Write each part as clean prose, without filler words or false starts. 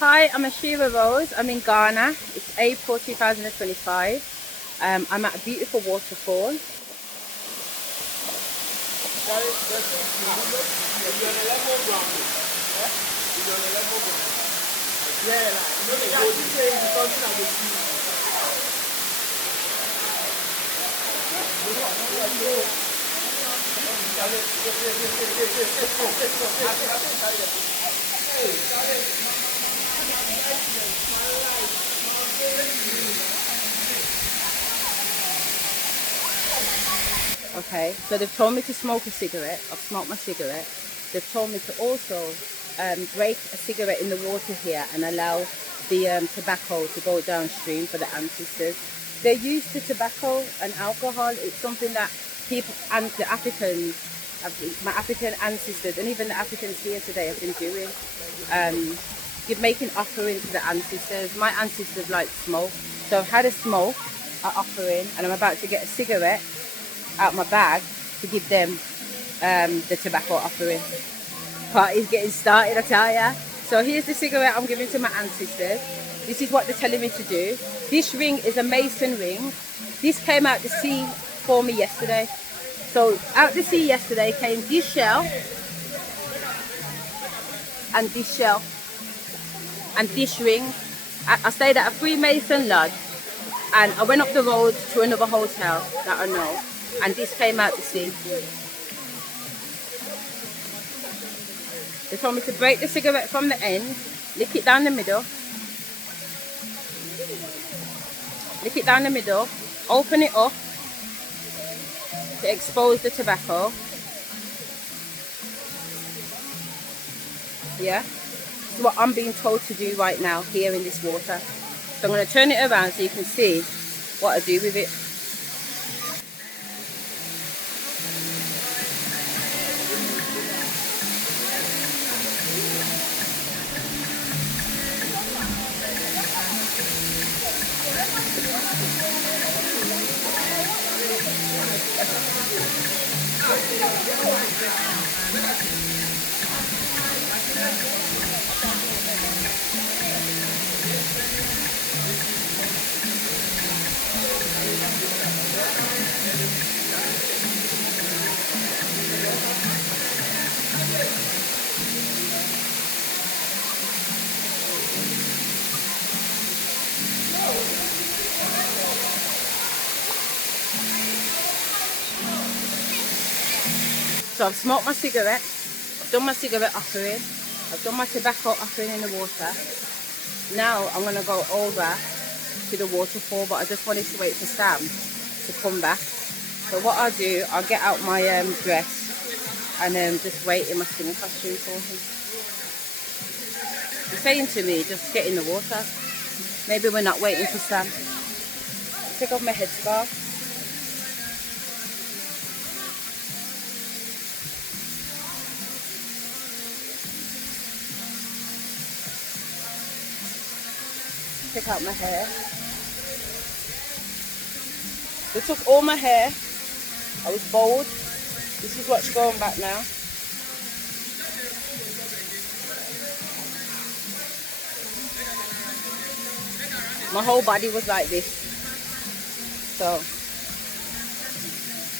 Hi, I'm Ashira Rose. I'm in Ghana. It's April 2025. I'm at a beautiful waterfall. Okay, so they've told me to smoke a cigarette. I've smoked my cigarette. They've told me to also break a cigarette in the water here and allow the tobacco to go downstream for the ancestors. They're used to tobacco and alcohol. It's something that people and the Africans, my African ancestors, and even the Africans here today have been doing. You're making offering to the ancestors. My ancestors like to smoke, so I've had a smoke, an offering, and I'm about to get a cigarette out my bag to give them the tobacco offering. Party's getting started, I tell ya. So here's the cigarette I'm giving to my ancestors. This is what they're telling me to do. This ring is a mason ring. This came out the sea for me yesterday. So out the sea yesterday came this shell and this shell and this ring. I stayed at a Freemason lodge and I went up the road to another hotel that I know, and this came out the sea. They told me to break the cigarette from the end, lick it down the middle, open it up to expose the tobacco. Yeah, this is what I'm being told to do right now here in this water. So I'm going to turn it around so you can see what I do with it. So I've smoked my cigarette, I've done my cigarette offering, I've done my tobacco offering in the water. Now I'm going to go over to the waterfall, but I just wanted to wait for Sam to come back. So what I'll do, I'll get out my dress and just wait in my swimming costume for him. He's saying to me, just get in the water. Maybe we're not waiting for Sam. Take off my headscarf. Pick out my hair. They took all my hair. I was bald. This is what's going back now. My whole body was like this. So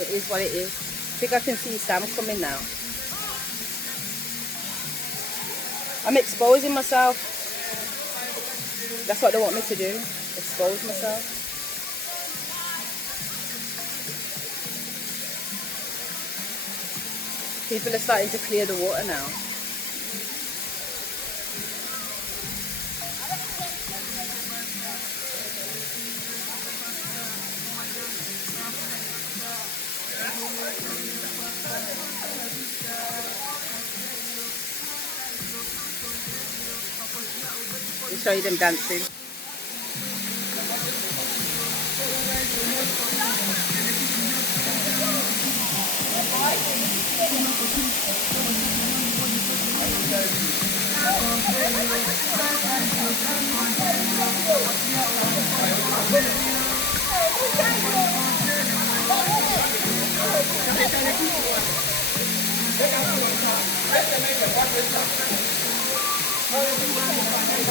it is what it is. I think I can see Sam coming now. I'm exposing myself. That's what they want me to do, expose myself. People are starting to clear the water now. I'll show you them dancing. It's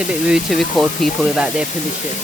a bit rude to record people without their permission.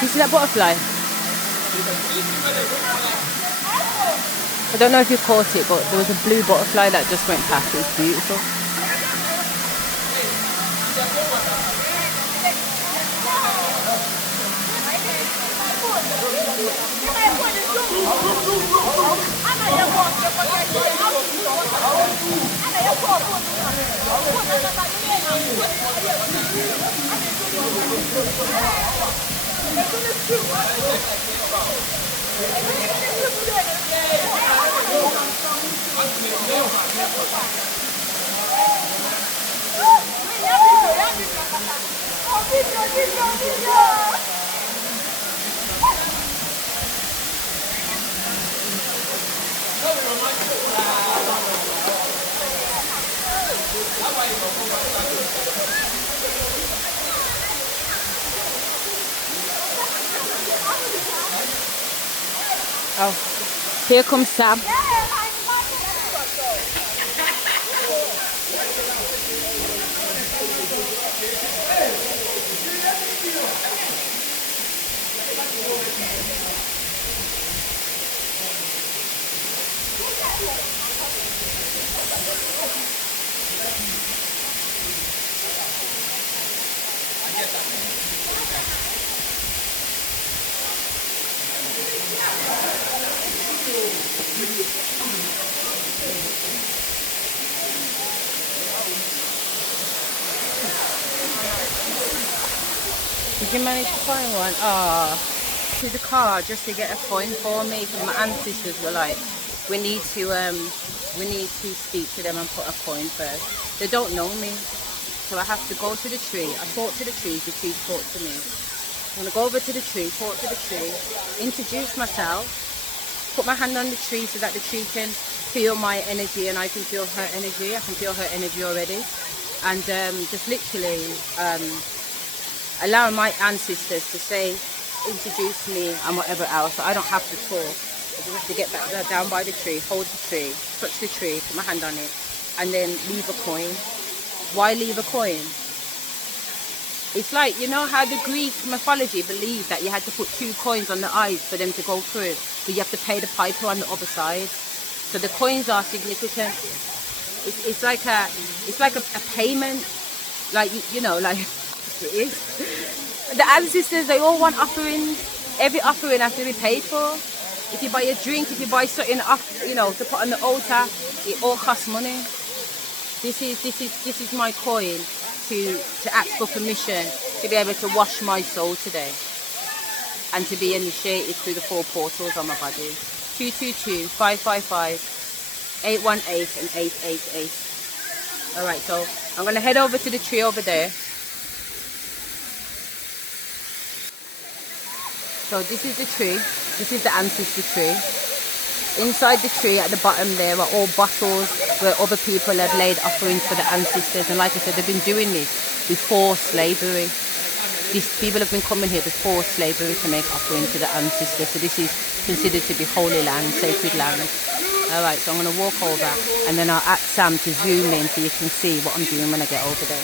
You see that butterfly? I don't know if you caught it, but there was a blue butterfly that just went past. It was beautiful. Oh, here comes Sam. Did you manage to find one? Ah, to the car just to get a coin for me because my ancestors were like, we need to speak to them and put a coin first. They don't know me, so I have to go to the tree. I talk to the trees talk to me. I'm gonna go over to the tree, talk to the tree, introduce myself, put my hand on the tree so that the tree can feel my energy and I can feel her energy. I can feel her energy already, and just literally allowing my ancestors to say, introduce me and whatever else. So I don't have to talk. I just have to get back down by the tree, hold the tree, touch the tree, put my hand on it, and then leave a coin. Why leave a coin? It's like, you know how the Greek mythology believed that you had to put 2 coins on the eyes for them to go through, but you have to pay the piper on the other side. So the coins are significant. It's like a payment, like you know, like it is. The ancestors, they all want offerings. Every offering has to be paid for. If you buy a drink, if you buy something off, you know, to put on the altar, it all costs money. This is my coin to ask for permission to be able to wash my soul today and to be initiated through the 4 portals on my body. 222 555 818 and 888. All right, so I'm gonna head over to the tree over there. So this is the tree. This is the ancestry tree. Inside the tree at the bottom there are all bottles where other people have laid offerings for the ancestors. And like I said, they've been doing this before slavery. These people have been coming here before slavery to make offerings to the ancestors. So this is considered to be holy land, sacred land. All right, so I'm going to walk over and then I'll ask Sam to zoom in so you can see what I'm doing when I get over there.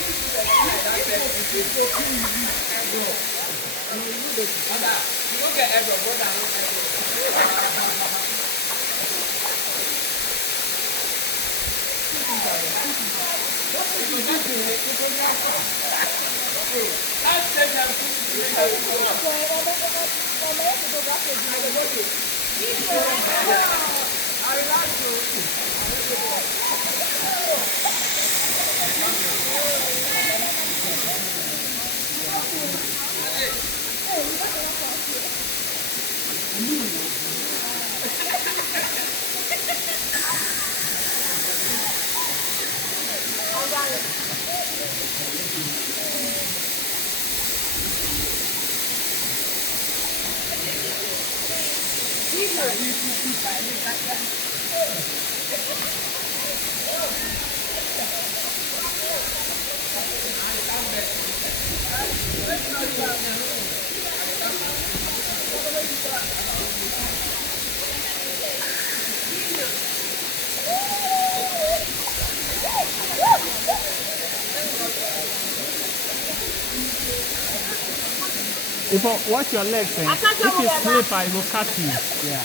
Watch your legs, eh? If you slip, I will cut you. Yeah.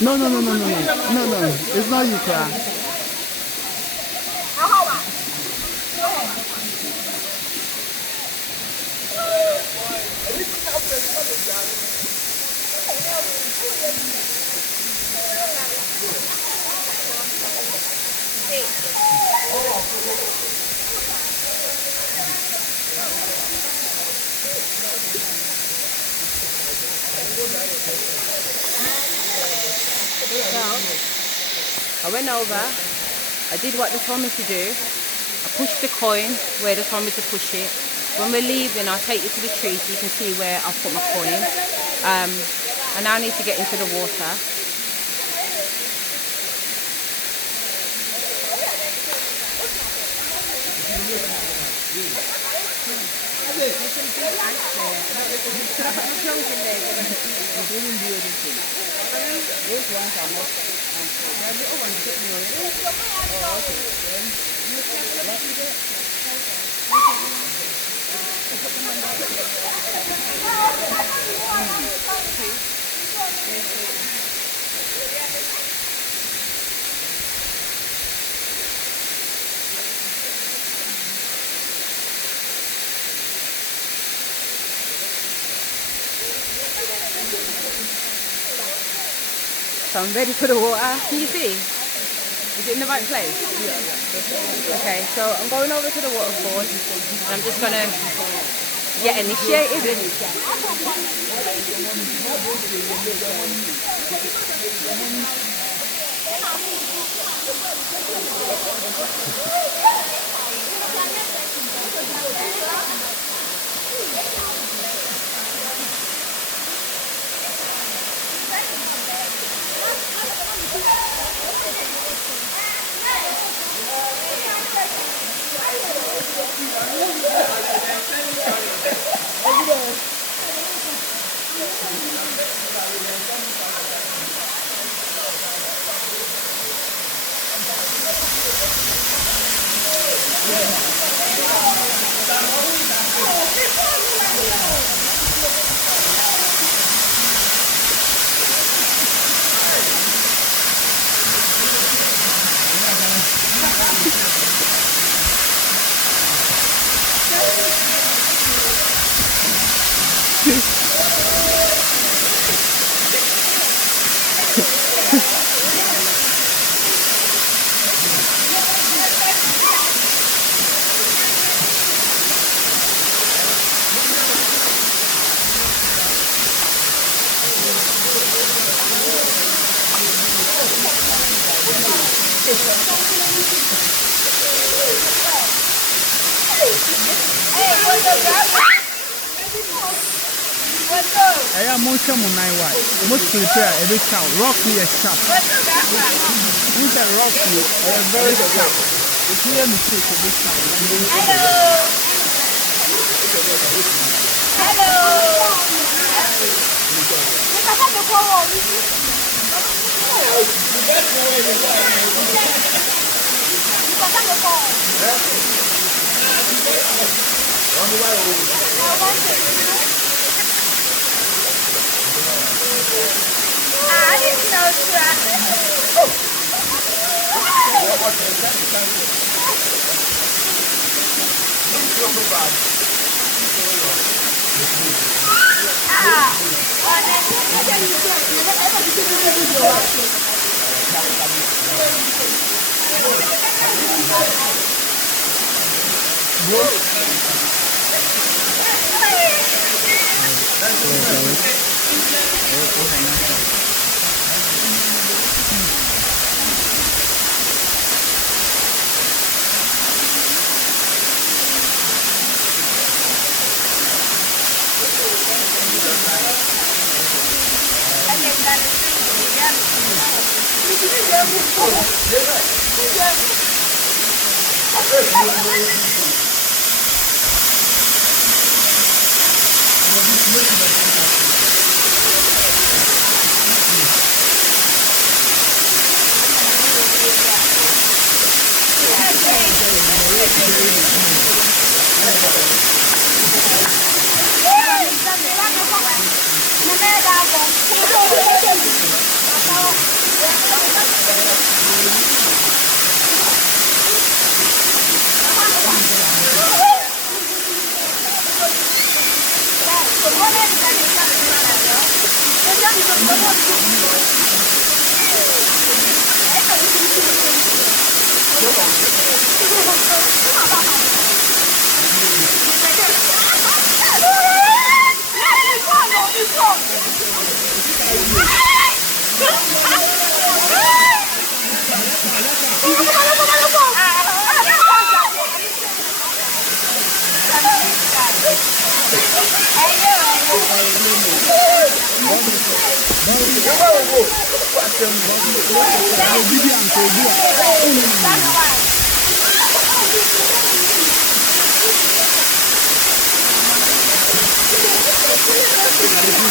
No. It's not you, Clara. So I went over, I did what they told me to do. I pushed the coin where they told me to push it. When we're leaving, I'll take you to the tree so you can see where I've put my coin. I now need to get into the water. Those ones are not. The other ones get me already. Oh, okay. Then you So I'm ready for the water. Can you see? Is it in the right place? Yeah. Okay, so I'm going over to the waterfall and I'm just gonna get initiated. I am Moncha Munaiwa. Most prepare every cow. Rocky is sharp. These are rocky, very sharp. It's here mistake every cow. Hello. I didn't know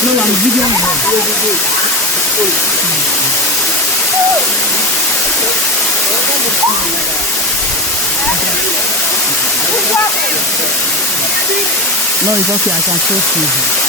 No, I'm videoing her. No, it's okay. I can still see her.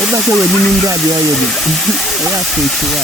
Eba se we ni ndo ade aye bi. Eya so chiwa.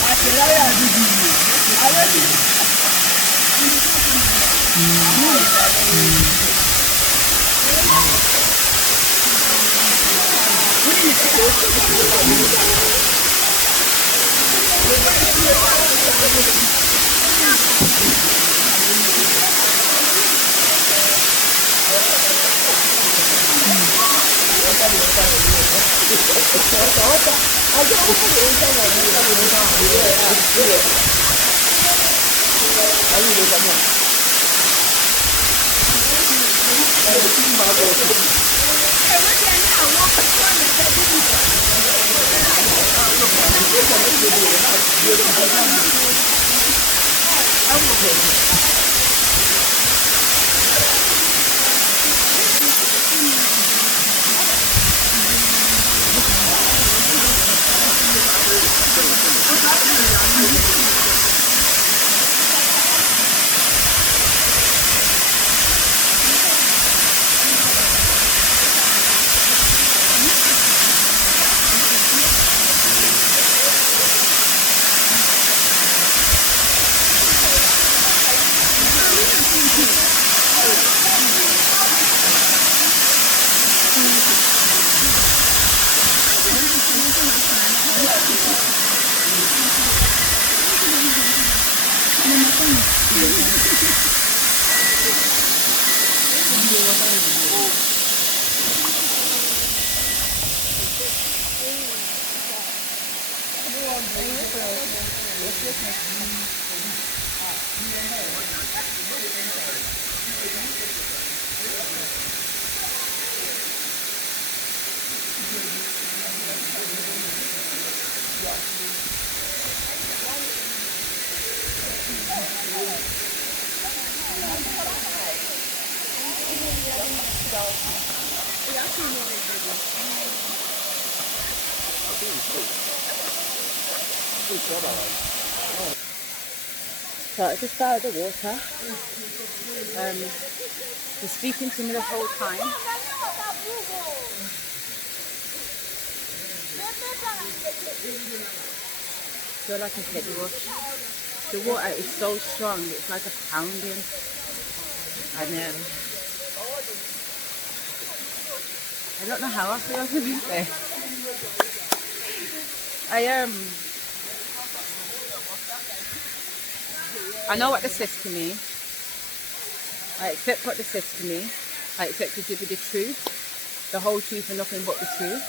So I just got out of the water. He's speaking to me the whole time. Feel like a head rush. The water is so strong, it's like a pounding. And I don't know how I feel, to be fair. I know what this says to me. I accept what this says to me. I accept it to be the truth, the whole truth and nothing but the truth.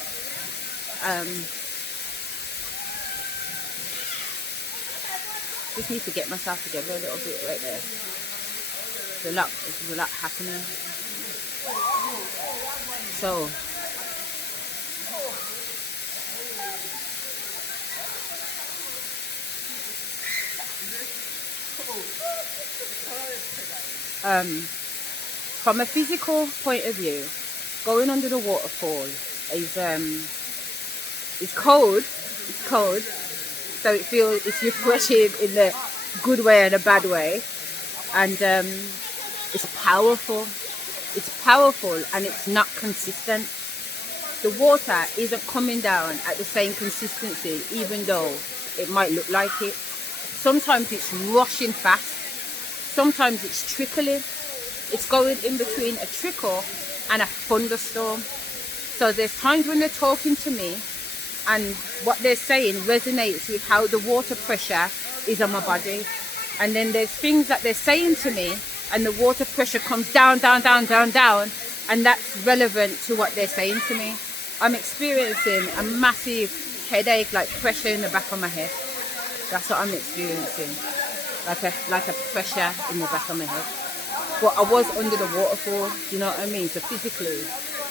Just need to get myself together a little bit right there. There's a lot happening. So from a physical point of view, going under the waterfall is cold. It's cold, so it's refreshing in the good way and a bad way, and it's powerful. It's powerful and it's not consistent. The water isn't coming down at the same consistency, even though it might look like it. Sometimes it's rushing fast. Sometimes it's trickling. It's going in between a trickle and a thunderstorm. So there's times when they're talking to me and what they're saying resonates with how the water pressure is on my body. And then there's things that they're saying to me and the water pressure comes down, down, down, down, down. And that's relevant to what they're saying to me. I'm experiencing a massive headache, like pressure in the back of my head. That's what I'm experiencing. Like a pressure in the back of my head. But I was under the waterfall, you know what I mean? So physically,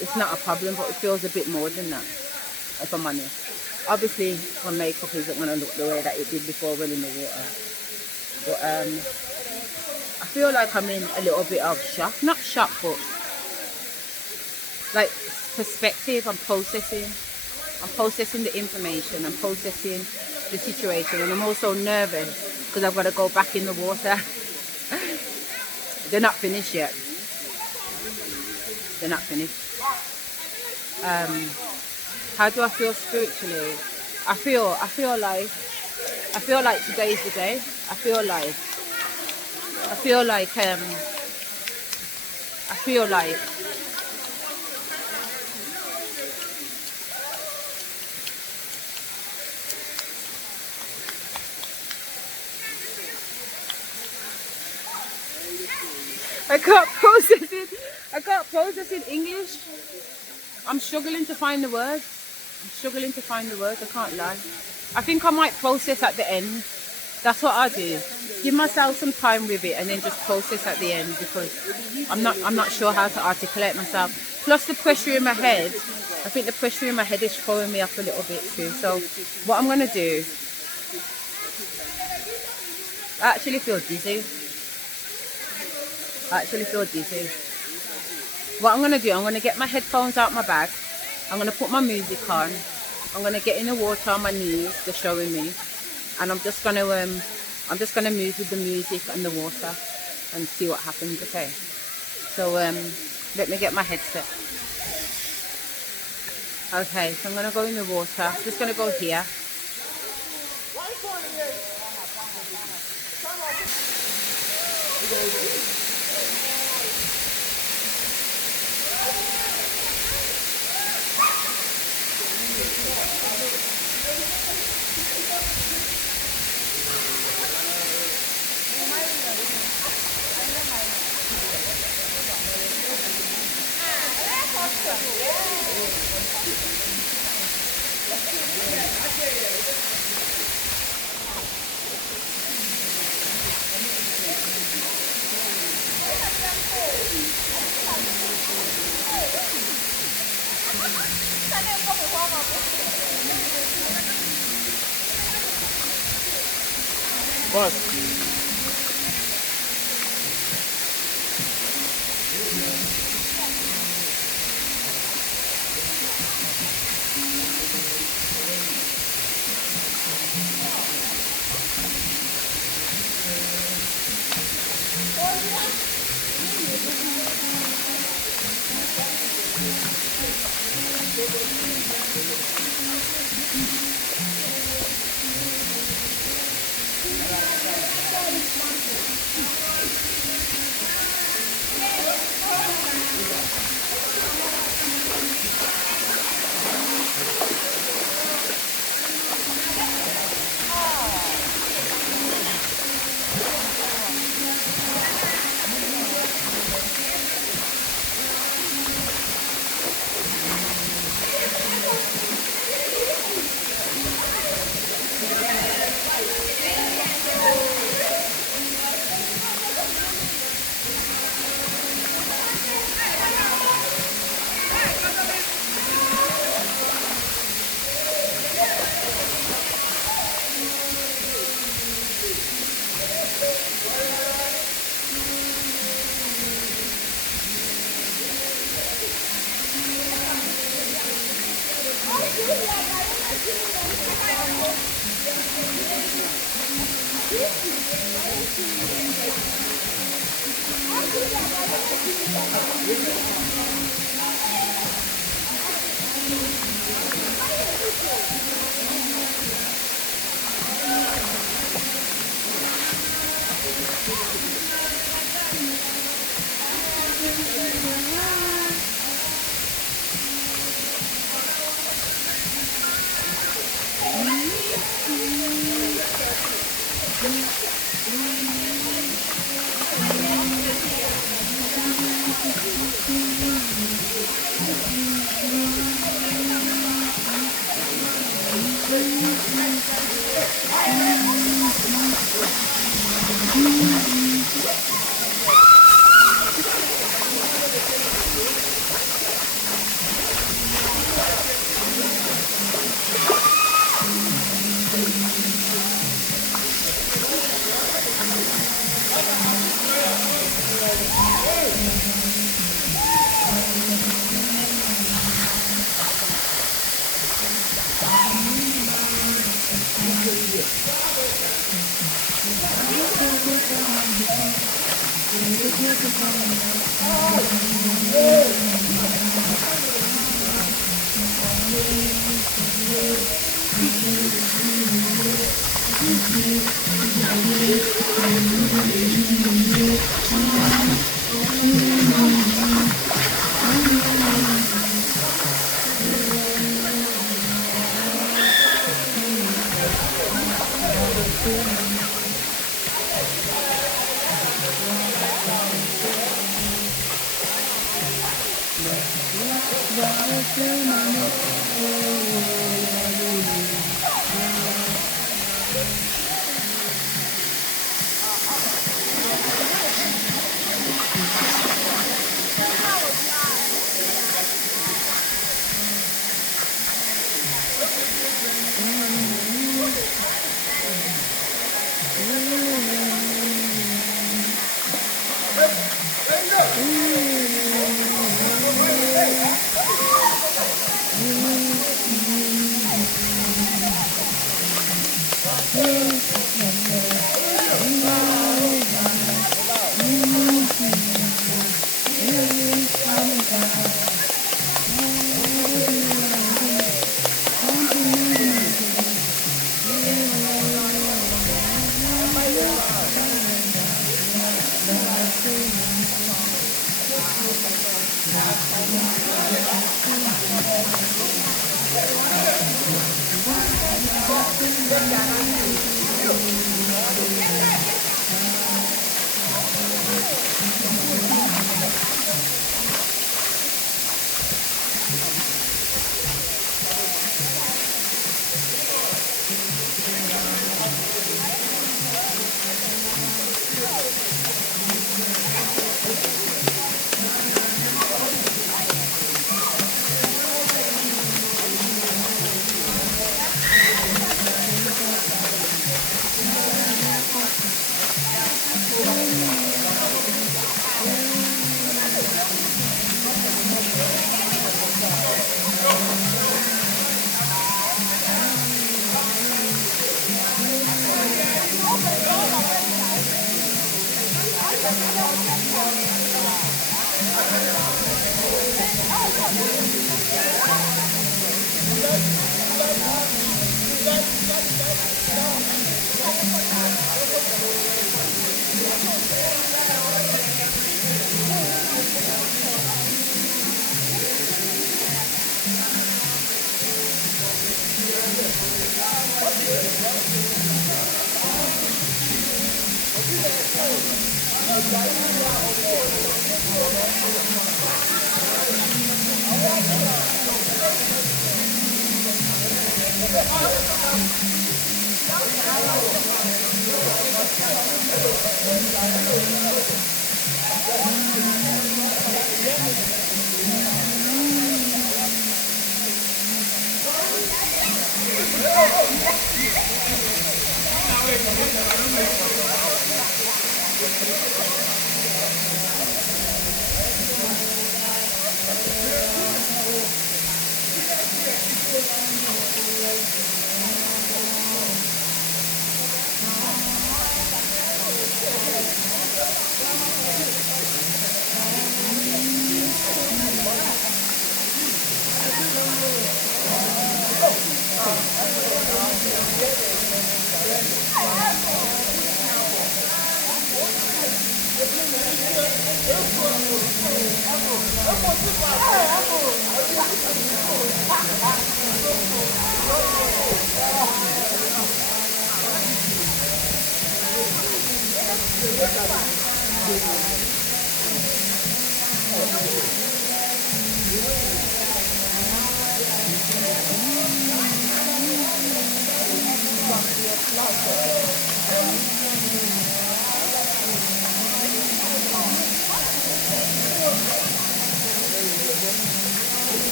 it's not a problem, but it feels a bit more than that, if I'm honest. Obviously, my makeup isn't going to look the way that it did before when in the water. But I feel like I'm in a little bit of shock. Not shock, but like perspective. I'm processing the information. I'm processing the situation. And I'm also nervous because I've got to go back in the water. They're not finished yet. They're not finished. How do I feel spiritually? I feel like today's the day. I feel like I feel like I can't process it. I can't process in English. I'm struggling to find the words. I can't lie. I think I might process at the end. That's what I do. Give myself some time with it and then just process at the end, because I'm not sure how to articulate myself. Plus the pressure in my head. I think the pressure in my head is throwing me off a little bit too. So what I'm gonna do, I actually feel dizzy. What I'm gonna do, I'm gonna get my headphones out my bag. I'm gonna put my music on. I'm gonna get in the water on my knees, they're showing me, and I'm just gonna move with the music and the water and see what happens. Okay. So let me get my headset. Okay, so I'm gonna go in the water. Just gonna go here. What?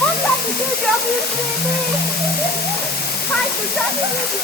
What's up with you, WCB? Hi, what's up with you?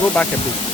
Go back a bit.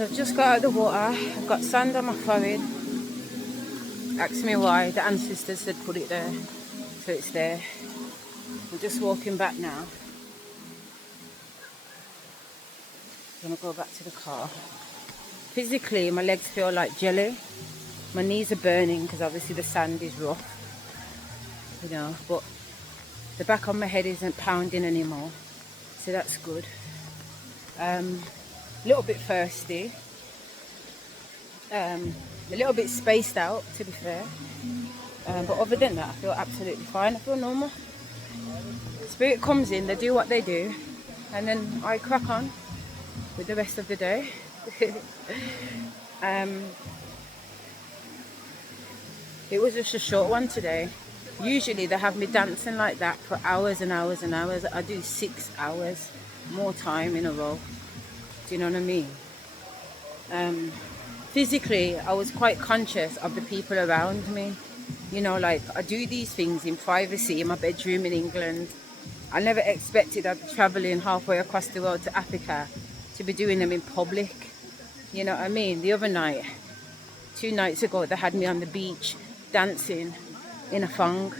So I've just got out of the water. I've got sand on my forehead. Ask me why. The ancestors said put it there, so it's there. I'm just walking back now. I'm gonna go back to the car. Physically, my legs feel like jelly. My knees are burning because obviously the sand is rough, you know, but the back of my head isn't pounding anymore, so that's good. A little bit thirsty, a little bit spaced out, to be fair, but other than that I feel absolutely fine. I feel normal. Spirit comes in, they do what they do, and then I crack on with the rest of the day. It was just a short one today. Usually they have me dancing like that for hours and hours and hours. I do 6 hours, more time in a row. Do you know what I mean? Physically, I was quite conscious of the people around me. You know, like I do these things in privacy in my bedroom in England. I never expected I'd be traveling halfway across the world to Africa to be doing them in public. You know what I mean? The other night, 2 nights ago, they had me on the beach dancing in a thong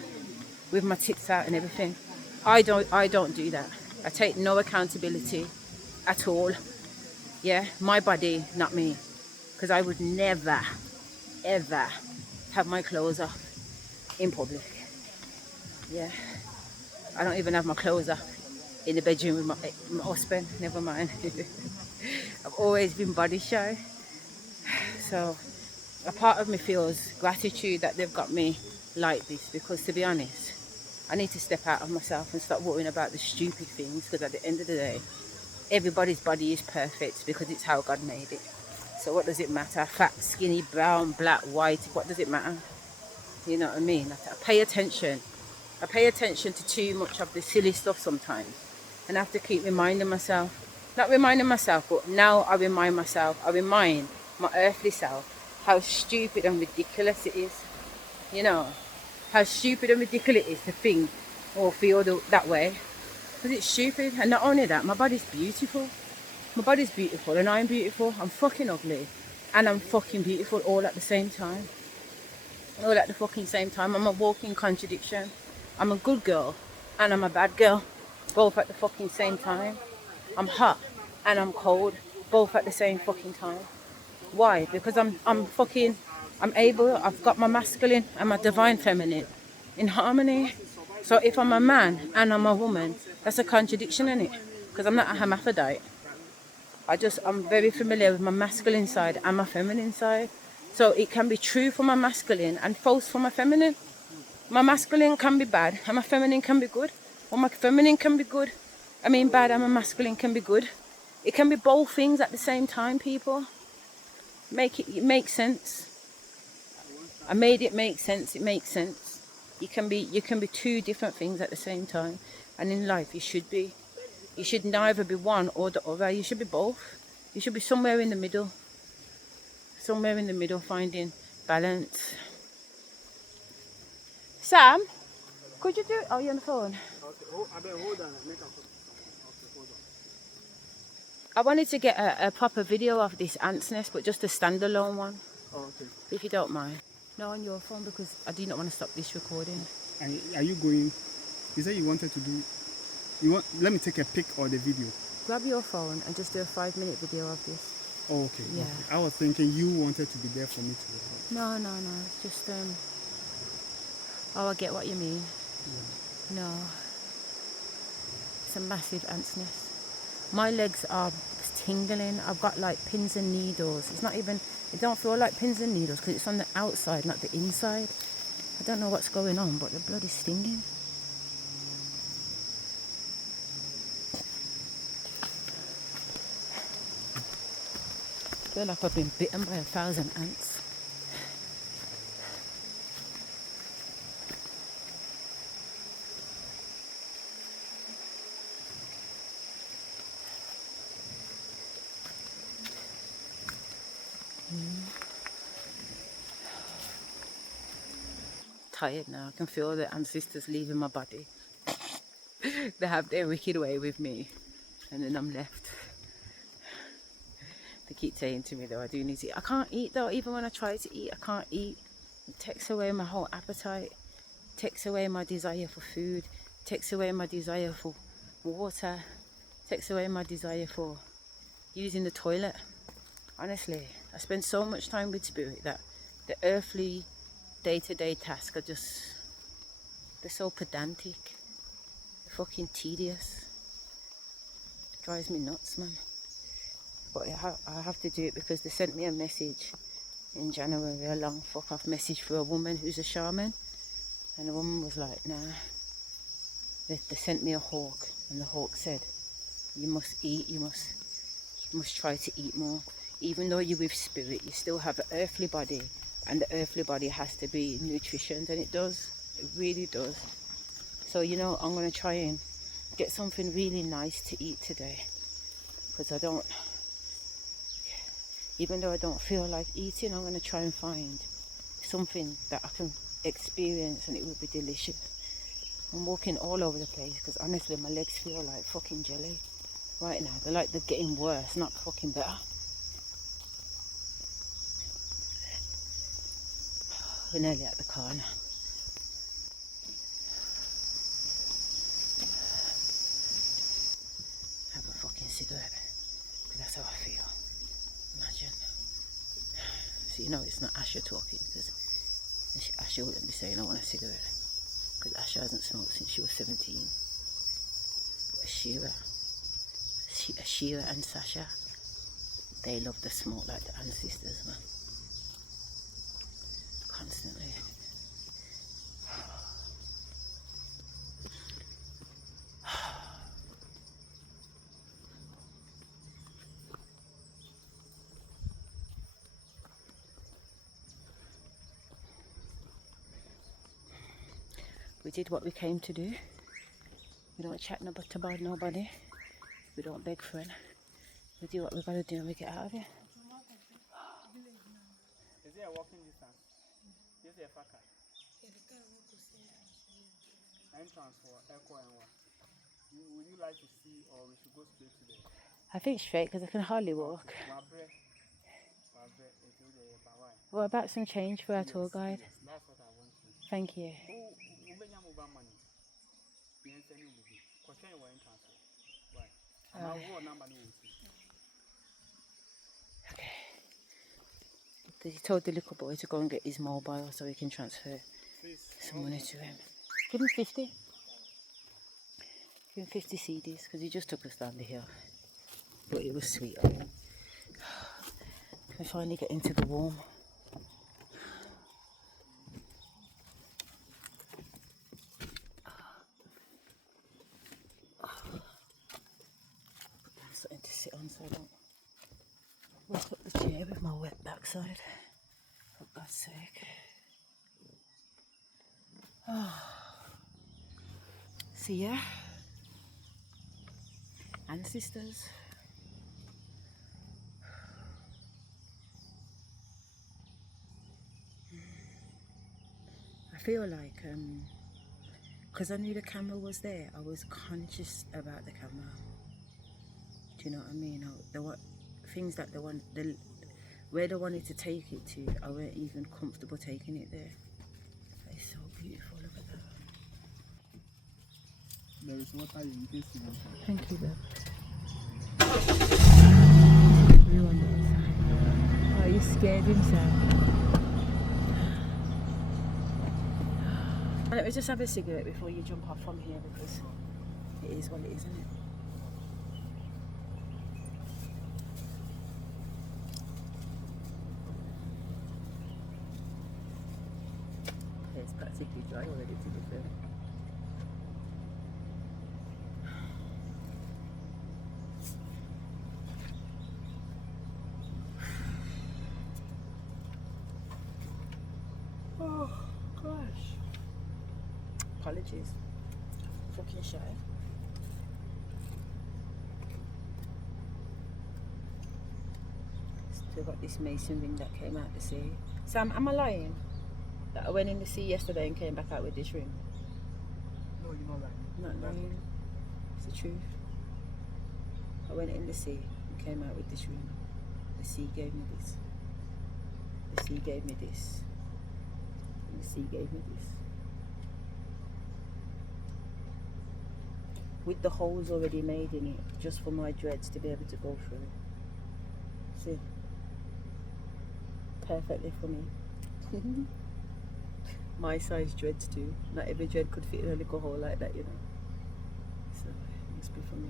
with my tits out and everything. I don't do that. I take no accountability at all. Yeah, my body, not me. Because I would never, ever have my clothes off in public. Yeah, I don't even have my clothes off in the bedroom with my husband, never mind. I've always been body shy. So a part of me feels gratitude that they've got me like this, because to be honest, I need to step out of myself and stop worrying about the stupid things, because at the end of the day, everybody's body is perfect because it's how God made it. So what does it matter? Fat, skinny, brown, black, white, what does it matter? You know what I mean? I pay attention. I pay attention to too much of the silly stuff sometimes, and I have to keep reminding myself. Not reminding myself, but now I remind myself, I remind my earthly self how stupid and ridiculous it is. You know, how stupid and ridiculous it is to think or feel that way. Because it's stupid. And not only that, my body's beautiful. My body's beautiful and I'm beautiful. I'm fucking ugly and I'm fucking beautiful all at the same time. All at the fucking same time. I'm a walking contradiction. I'm a good girl and I'm a bad girl, both at the fucking same time. I'm hot and I'm cold, both at the same fucking time. Why? Because I'm able, I've got my masculine and my divine feminine in harmony. So if I'm a man and I'm a woman, that's a contradiction, isn't it? Because I'm not a hermaphrodite. I'm very familiar with my masculine side and my feminine side. So it can be true for my masculine and false for my feminine. My masculine can be bad and my feminine can be good. Or my feminine can be good, bad, and my masculine can be good. It can be both things at the same time, people. It makes sense. I made it make sense. It makes sense. You can be two different things at the same time, and in life you should be. You should neither be one or the other. You should be both. You should be somewhere in the middle. Somewhere in the middle, finding balance. Sam, could you do it? Oh, you're on the phone. Okay, hold on. Make a photo. Okay, hold on. I wanted to get a proper video of this ant's nest, but just a standalone one, Oh, okay. if you don't mind. No, on your phone, because I do not want to stop this recording. Are you going? You said you wanted to do. Let me take a pic or the video. Grab your phone and just do a 5-minute video of this. Oh, okay. Yeah. Okay. I was thinking you wanted to be there for me to record. No. Just Oh, I get what you mean. Yeah. No. It's a massive ant's nest. My legs are tingling. I've got like pins and needles. It's not even. It don't feel like pins and needles because it's on the outside, not the inside. I don't know what's going on, but the blood is stinging. I feel like I've been bitten by 1,000 ants. Tired now. I can feel the ancestors leaving my body. They have their wicked way with me, and then I'm left. They keep saying to me though, I do need to eat. I can't eat though. Even when I try to eat, I can't eat. It takes away my whole appetite. It takes away my desire for food. It takes away my desire for water. It takes away my desire for using the toilet. Honestly, I spend so much time with spirit that the earthly day-to-day tasks are just, they're so pedantic. They're fucking tedious. It drives me nuts, man. But I have to do it because they sent me a message in January, a long fuck off message for a woman who's a shaman, and the woman was like, nah. They sent me a hawk, and the hawk said, you must eat, you must try to eat more. Even though you're with spirit, you still have an earthly body, and the earthly body has to be nutritioned, and it does. It really does. So, you know, I'm going to try and get something really nice to eat today, because even though I don't feel like eating, I'm going to try and find something that I can experience, and it will be delicious. I'm walking all over the place because honestly my legs feel like fucking jelly right now. They're getting worse, not fucking better. We're nearly at the car now. Have a fucking cigarette, because that's how I feel. Imagine. So you know it's not Asha talking, because Asha wouldn't be saying I want a cigarette, because Asha hasn't smoked since she was 17. But Ashira and Sasha, they love the smoke like the ancestors, man. Constantly. We did what we came to do. We don't chat about nobody. We don't beg for it. We do what we gotta do and we get out of here. Is there a walking distance? Is there a factor? Entrance for Echo and what? Would you like to see, or we should go straight to the... I think straight, because I can hardly walk. What about some change for our tour guide? Yes, that's what I want to. Thank you. Okay. He told the little boy to go and get his mobile so he can transfer some money to him. Give him 50. Give him 50 CDs, because he just took us down the hill. But it was sweet. We finally get into the warm. Something to sit on so I don't wet up the chair with my wet backside. For God's sake. See ya. And sisters. I feel like, because I knew the camera was there, I was conscious about the camera. Do you know what I mean? Things that where they wanted to take it to, I weren't even comfortable taking it there. It's so beautiful, look at that. There is water in this one. Thank you, babe. Are you scared inside? Let me just have a cigarette before you jump off from here, because it is what it is, isn't it? It's practically dry already, to be fair. Oh gosh. Apologies. Fucking shy. Still got this mason ring that came out the sea. Sam, am I lying? That I went in the sea yesterday and came back out with this ring? No, you're not lying. Not lying. It's the truth. I went in the sea and came out with this ring. The sea gave me this. The sea gave me this. And the sea gave me this. With the holes already made in it, just for my dreads to be able to go through. See? Perfectly for me. My size dreads too. Not every dread could fit in a little hole like that, you know. So it must be for me.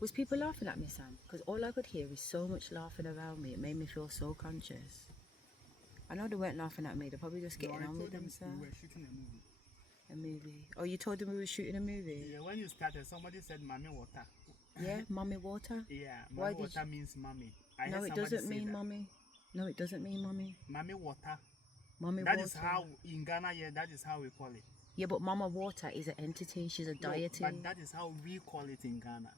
Was people laughing at me, Sam? Because all I could hear is so much laughing around me. It made me feel so conscious. I know they weren't laughing at me. They're probably just getting on with themselves. We were shooting a movie. A movie. Oh, you told them we were shooting a movie? Yeah, when you started, somebody said "Mommy water." Yeah, mommy water. Yeah, Why mommy did water means mommy. No, it doesn't mean mommy. No, it doesn't mean mommy. Mommy water. Mommy That water. is how in Ghana, yeah, that is how we call it. Yeah, but mama water is an entity. She's a deity. No, but that is how we call it in Ghana.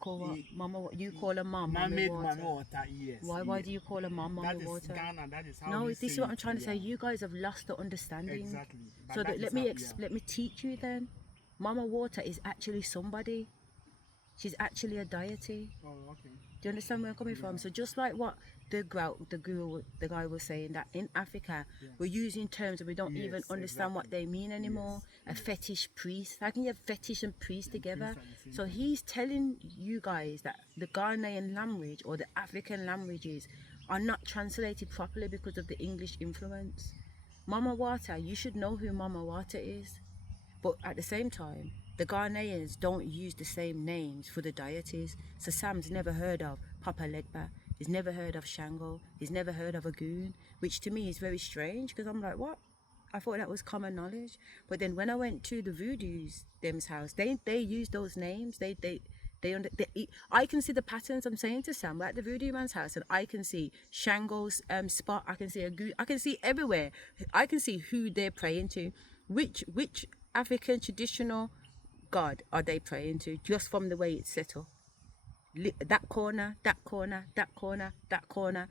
Call what? Mama, you call her mom. Mommy Mommy water. water, yes. Why do you call her mom mommy That is water? Ghana. That is how. No, we this is say what I'm it, trying to say. yeah. You guys have lost the understanding. Exactly. But So that let is me how- yeah. let me teach you then. Mama water is actually somebody. She's actually a deity. Oh, okay. Do you understand where I'm coming from? So just like what the guy was saying, that in Africa we're using terms and we don't even understand what they mean anymore. A fetish priest. How can you have fetish and priest together? So he's telling you guys that the Ghanaian language or the African languages are not translated properly because of the English influence. Mama Wata, you should know who Mama Wata is. But at the same time, the Ghanaians don't use the same names for the deities. So Sam's never heard of Papa Legba. He's never heard of Shango. He's never heard of Agoon, which to me is very strange because I'm like, what? I thought that was common knowledge. But then when I went to the Voodoos, them's house, they use those names. I can see the patterns. I'm saying to Sam, we're at the Voodoo man's house, and I can see Shango's spot. I can see Agoon. I can see everywhere. I can see who they're praying to. Which African traditional god are they praying to, just from the way it's set up? That corner, that corner, that corner, that corner,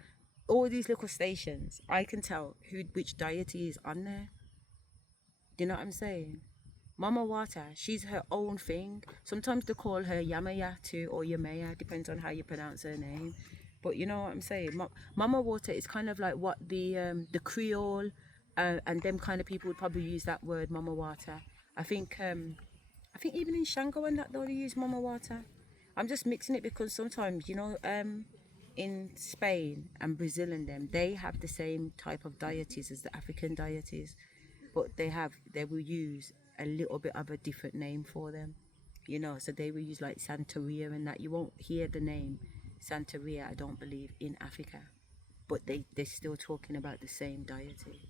all these little stations, I can tell which deity is on there. Do you know what I'm saying? Mama Wata, she's her own thing. Sometimes they call her Yamaya too, or Yamaya, depends on how you pronounce her name. But you know what I'm saying? Mama Wata is kind of like what the Creole and them kind of people would probably use that word, Mama Wata. I think even in Shango and that they use Mama Wata. I'm just mixing it because sometimes, you know, in Spain and Brazil and them, they have the same type of deities as the African deities, but they will use a little bit of a different name for them, you know. So they will use like Santeria and that. You won't hear the name Santeria, I don't believe, in Africa, but they're still talking about the same deity,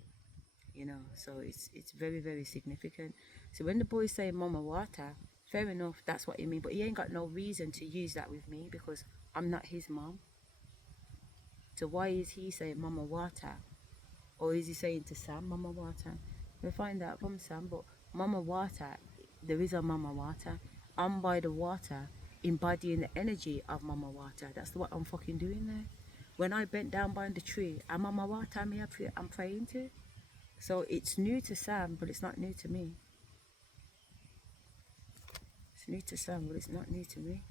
you know. So it's very, very significant. So when the boys say Mama Wata, Fair enough, that's what you mean. But he ain't got no reason to use that with me because I'm not his mom. So why is he saying Mama Water? Or is he saying to Sam, Mama Water? We'll find out from Sam, but Mama Water, there is a Mama Water. I'm by the water, embodying the energy of Mama Water. That's what I'm fucking doing there. When I bent down by the tree, I'm Mama Water, I'm praying to. So it's new to Sam, but it's not new to me. It's new to Sam, but it's not new to me.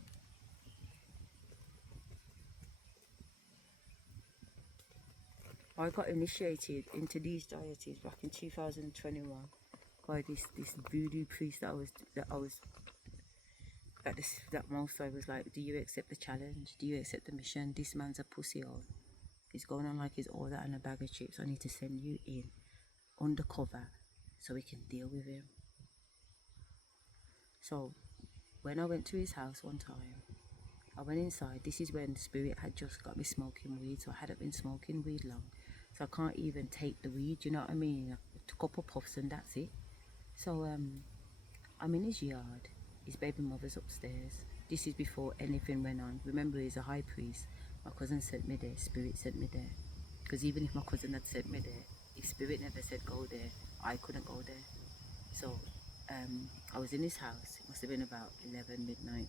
I got initiated into these deities back in 2021 by this voodoo priest that Mosai was like, do you accept the challenge? Do you accept the mission? This man's a pussy hole. He's going on like he's all that and a bag of chips. I need to send you in undercover so we can deal with him. So when I went to his house one time, I went inside. This is when Spirit had just got me smoking weed, so I hadn't been smoking weed long. So I can't even take the weed, you know what I mean? I took a couple puffs and that's it. So I'm in his yard. His baby mother's upstairs. This is before anything went on. Remember, he's a high priest. My cousin sent me there. Spirit sent me there. Because even if my cousin had sent me there, if Spirit never said go there, I couldn't go there. So I was in his house. It must have been about 11 midnight.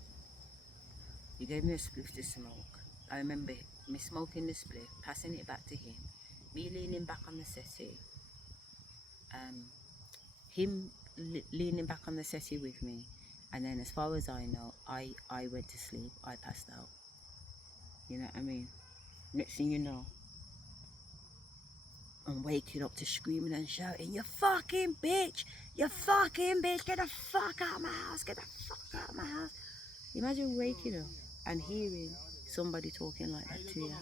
He gave me a spliff to smoke. I remember me smoking the spliff, passing it back to him, me leaning back on the settee, him leaning back on the settee with me, and then as far as I know, I went to sleep. I passed out. You know what I mean? Next thing you know, I'm waking up to screaming and shouting, you fucking bitch! You fucking bitch! Get the fuck out of my house! Get the fuck out of my house! Imagine waking up and hearing somebody talking like that to you.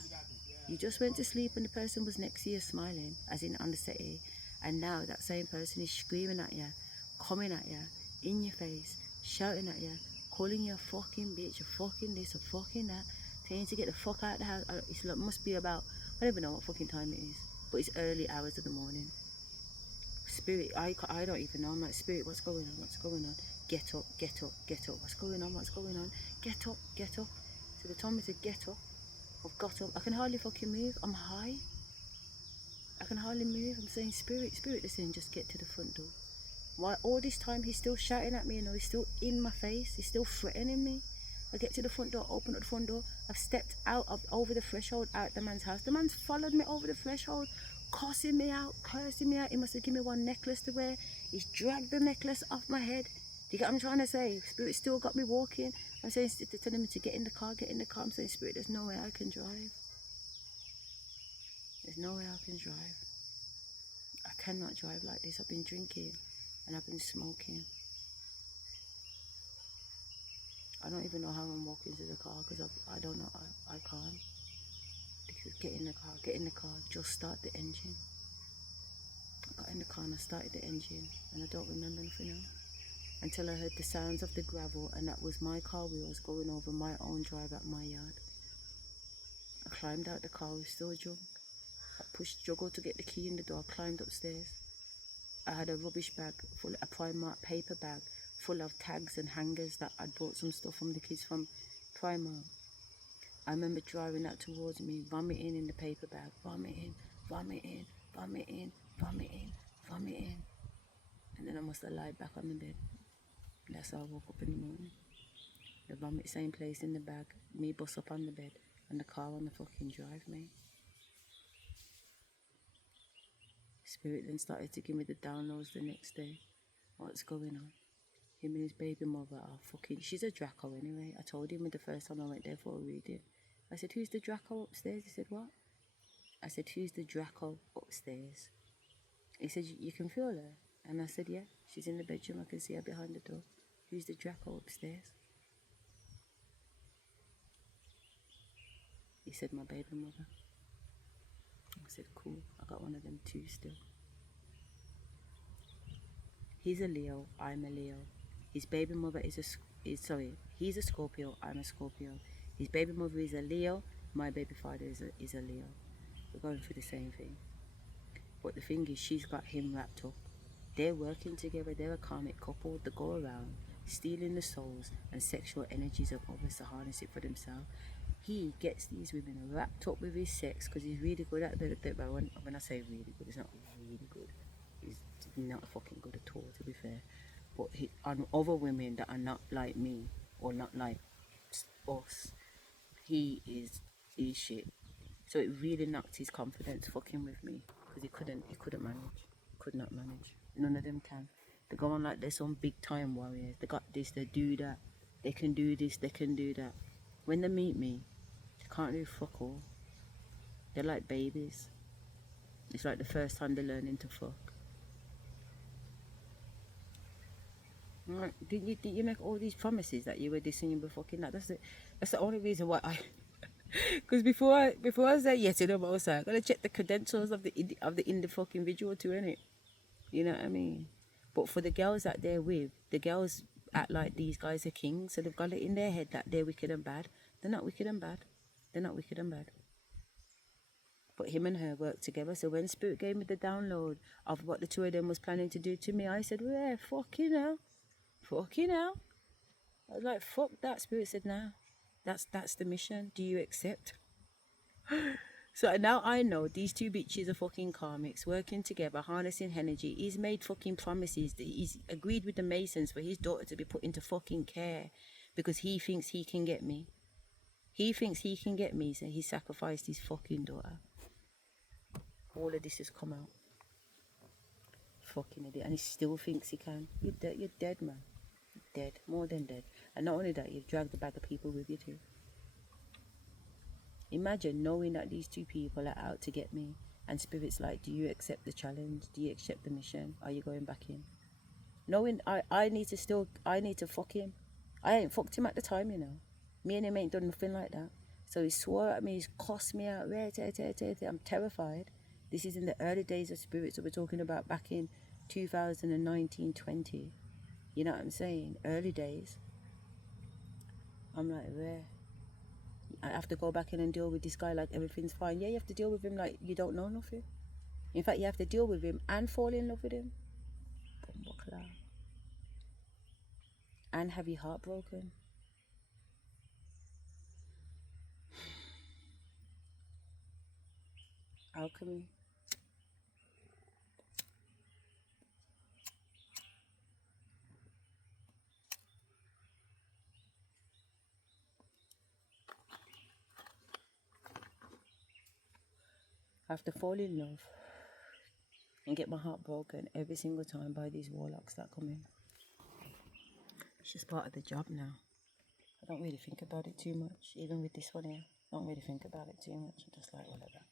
You just went to sleep and the person was next to you smiling, as in on the settee, and now that same person is screaming at you, coming at you, in your face, shouting at you, calling you a fucking bitch, a fucking this, a fucking that, telling you to get the fuck out of the house. It must be about, I don't even know what fucking time it is, but it's early hours of the morning. Spirit, I don't even know. I'm like, Spirit, what's going on? What's going on? Get up, get up, get up. What's going on? What's going on? Get up, get up. So they told me to get up. I've got up. I can hardly fucking move. I'm high. I can hardly move. I'm saying, Spirit, Spirit, listen, just get to the front door. Why all this time he's still shouting at me, you know, he's still in my face. He's still threatening me. I get to the front door, open up the front door. I've stepped over the threshold out the man's house. The man's followed me over the threshold, cussing me out, cursing me out. He must have given me one necklace to wear. He's dragged the necklace off my head. Do you get what I'm trying to say? Spirit still got me walking. I'm saying, they're telling me to get in the car, get in the car. I'm saying, Spirit, there's no way I can drive. There's no way I can drive. I cannot drive like this. I've been drinking and I've been smoking. I don't even know how I'm walking to the car because I don't know. I can't. Because get in the car, just start the engine. I got in the car and I started the engine and I don't remember anything else. Until I heard the sounds of the gravel, and that was my car wheels going over my own drive at my yard. I climbed out the car, I was still drunk. I struggled to get the key in the door, climbed upstairs. I had a rubbish bag, a Primark paper bag, full of tags and hangers that I'd bought some stuff from the kids from Primark. I remember driving that towards me, vomiting in the paper bag, vomiting, vomiting, vomiting, vomiting, vomiting. And then I must have lied back on the bed. That's how I woke up in the morning. The vomit, same place in the bag, me bust up on the bed, and the car on the fucking drive, mate. Spirit then started to give me the downloads the next day. What's going on? Him and his baby mother are fucking, she's a Draco anyway. I told him the first time I went there for a reading. I said, who's the Draco upstairs? He said, what? I said, who's the Draco upstairs? He said, you can feel her. And I said, yeah, she's in the bedroom. I can see her behind the door. Who's the Draco upstairs? He said, my baby mother. I said, cool. I got one of them too still. He's a Leo. I'm a Leo. His baby mother he's a Scorpio. I'm a Scorpio. His baby mother is a Leo. My baby father is a Leo. We're going through the same thing. But the thing is, she's got him wrapped up. They're working together. They're a karmic couple. They go around stealing the souls and sexual energies of others to harness it for themselves. He gets these women wrapped up with his sex because he's really good at it. But when I say really good, it's not really good. He's not fucking good at all, to be fair. But on other women that are not like me or not like us, he's shit. So it really knocked his confidence fucking with me because he couldn't manage, could not manage. None of them can. They go on like they're some big time warriors. They got this, they do that. They can do this, they can do that. When they meet me, they can't do fuck all. They're like babies. It's like the first time they're learning to fuck. Like, didn't you make all these promises that you were this and you were fucking that? That's the only reason why I. Because before I say yes to them, also I gotta check the credentials of the fucking individual too, innit? You know what I mean? But for the girls that they're with, the girls act like these guys are kings, so they've got it in their head that they're wicked and bad. They're not wicked and bad. They're not wicked and bad. But him and her work together. So when Spirit gave me the download of what the two of them was planning to do to me, I said, well, yeah, fucking hell. Fucking hell. I was like, fuck that. Spirit said, nah. That's the mission. Do you accept? So now I know these two bitches are fucking karmics working together, harnessing energy. He's made fucking promises. He's agreed with the Masons for his daughter to be put into fucking care because he thinks he can get me. He thinks he can get me, so he sacrificed his fucking daughter. All of this has come out. Fucking idiot. And he still thinks he can. You're dead, man. You're dead. More than dead. And not only that, you've dragged a bag of people with you too. Imagine knowing that these two people are out to get me and Spirit's like, do you accept the challenge? Do you accept the mission? Are you going back in? Knowing I need to fuck him. I ain't fucked him at the time, you know. Me and him ain't done nothing like that. So he swore at me, he's cost me out. I'm terrified. This is in the early days of Spirit, so we're talking about back in 2019, 20. You know what I'm saying? Early days. I'm like, where? I have to go back in and deal with this guy like everything's fine. Yeah, you have to deal with him like you don't know nothing. In fact, you have to deal with him and fall in love with him. And have your heart broken. Alchemy. I have to fall in love and get my heart broken every single time by these warlocks that come in. It's just part of the job now. I don't really think about it too much, even with this one here. I don't really think about it too much. I'm just like, whatever.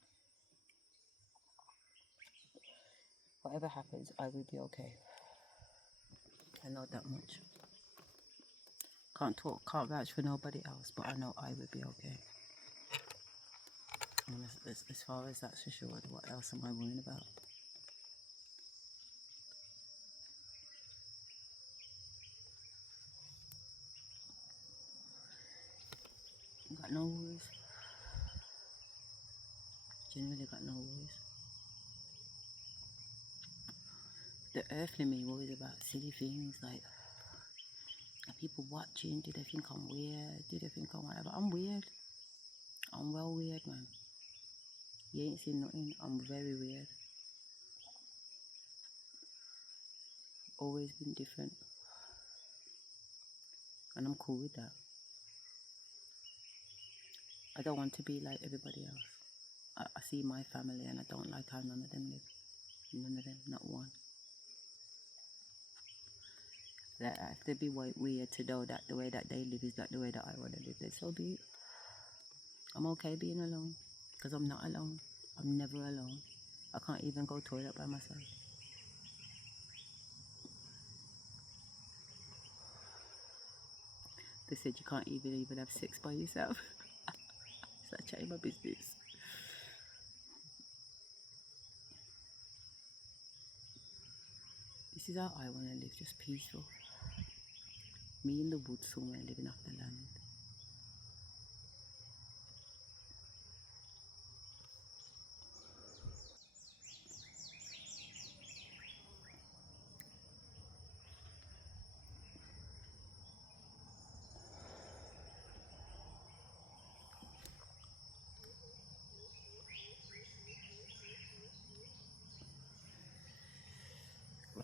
Whatever happens, I will be okay. I know that much. Can't vouch for nobody else, but I know I will be okay. And as far as that's for sure, what else am I worrying about? Got no worries. Generally got no worries. The earthly me worries about silly things like, are people watching? Do they think I'm weird? Do they think I'm whatever? I'm weird. I'm well weird, man. You ain't seen nothing. I'm very weird. Always been different. And I'm cool with that. I don't want to be like everybody else. I see my family and I don't like how none of them live. None of them, not one. That I have to be weird to know that the way that they live is not the way that I want to live. So be it. I'm okay being alone. Because I'm not alone. I'm never alone. I can't even go toilet by myself. They said you can't even have sex by yourself. So I tell you my business. This is how I want to live, just peaceful. Me in the woods somewhere, living off the land.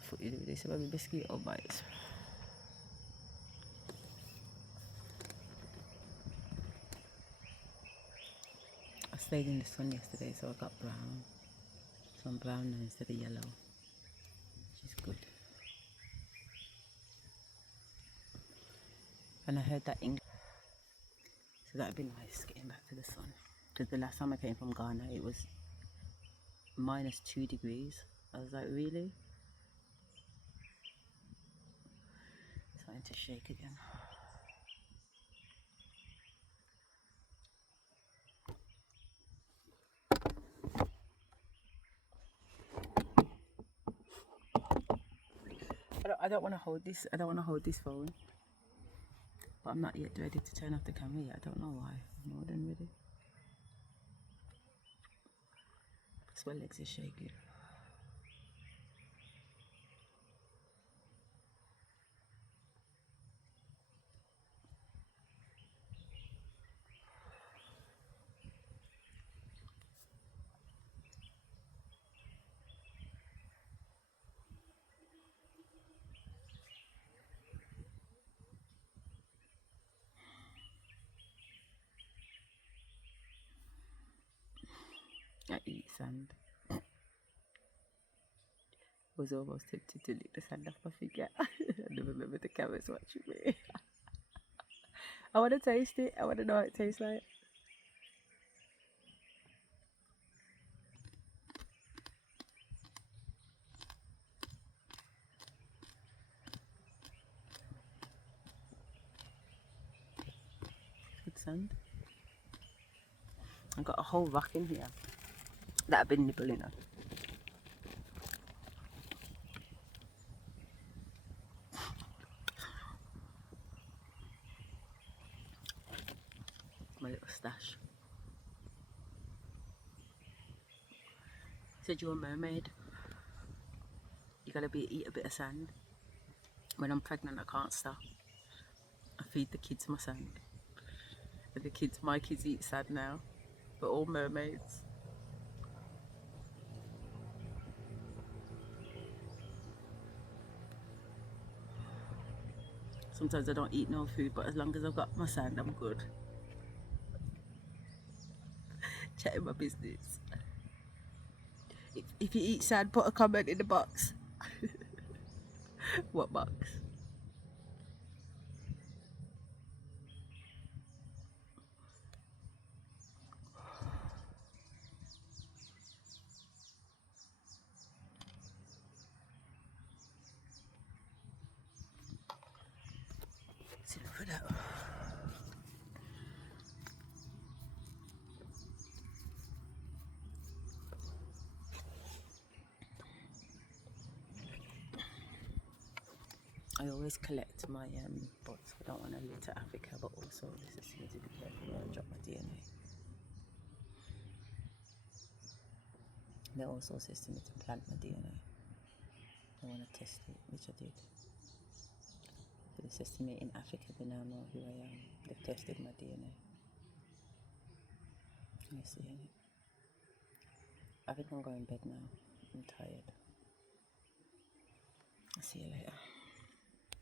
footy with this about mosquito bites. I stayed in the sun yesterday, so I got brown. So I'm brown now instead of yellow, which is good. And I heard that English, so that'd be nice getting back to the sun. Because the last time I came from Ghana, it was -2 degrees. I was like, really? Starting to shake again. I don't want to hold this. I don't want to hold this phone. But I'm not yet ready to turn off the camera yet. I don't know why. I'm more than ready. Because my legs are shaking. I eat sand. Was almost tempted to lick the sand off my finger. I never remember the camera's watching me. I want to taste it. I want to know what it tastes like. Good sand. I've got a whole rock in here that I've been nibbling on. My little stash. Said you're a mermaid. You gotta eat a bit of sand. When I'm pregnant, I can't stop. I feed the kids my sand. And my kids eat sand now. We're all mermaids. Sometimes I don't eat no food, but as long as I've got my sand, I'm good. Chatting my business. If you eat sand, put a comment in the box. What box? Let's look for that. I always collect my bots. I don't want to litter Africa, but also this is need to be careful where I drop my DNA. They also says to me to plant my DNA. I want to test it, which I did. So they says to me, in Africa they now know who I am. They've tested my DNA. I see it. I think I'm going to bed now. I'm tired. I'll see you later.